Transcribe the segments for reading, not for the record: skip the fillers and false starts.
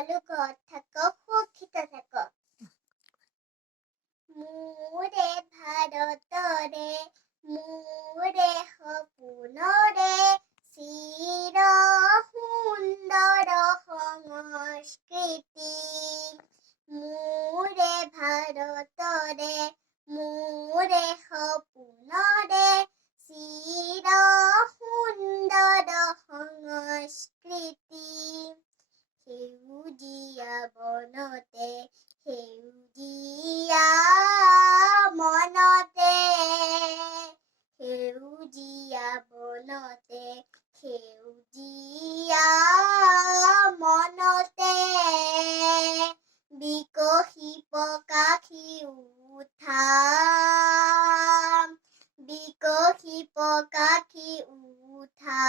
সকলো ঘৰত থাকক, সুৰক্ষিত থাকক। মোৰে ভাৰতৰে মোৰে সপোনৰে চিৰ সুন্দৰ সংস্কৃতি। মোৰে ভাৰতৰে মোৰে সপোনৰে চিৰ সুন্দৰ সংস্কৃতি। সেউজীয়া বনতে সেউজীয়া মনতে সেউজীয়া বনতে সেউজীয়া মনতে বিকশি প্ৰকাশি উঠা বিকশি প্ৰকাশি উঠা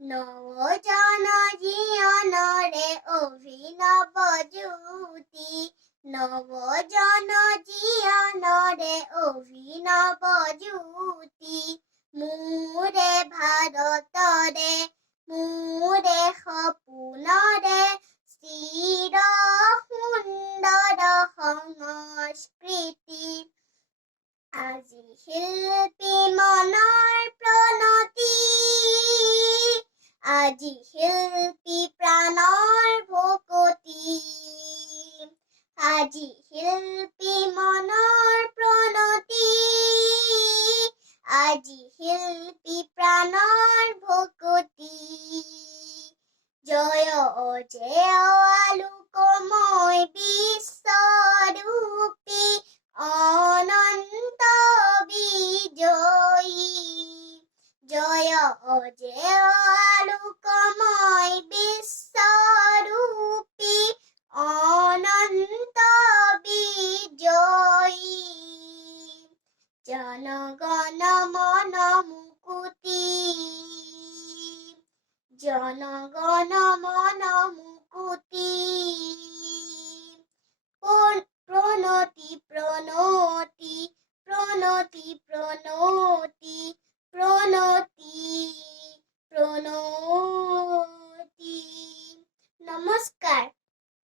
নৱজন জীৱনৰে অভিনৱ জ্যোতি নৱজন জীৱনৰে অভিনৱ জ্যোতি। মোৰে ভাৰতৰে মোৰে সপোনৰে চিৰ সুন্দৰ সংস্কৃতি। আজি শিল্পী মনৰ প্ৰণতি আজি শিল্পী প্ৰাণৰ ভকতি। আজি শিল্পী মনৰ প্ৰণতি আজি শিল্পী প্ৰাণৰ ভকতি। জয় অজেয় আলোকময় বিশ্বৰূপী অনন্ত বিজয়ী। জয় অজেয় আলোকময় বিশ্বৰূপী অনন্ত বিজয়ী। জনগণ মন মুকুতি জনগণ মন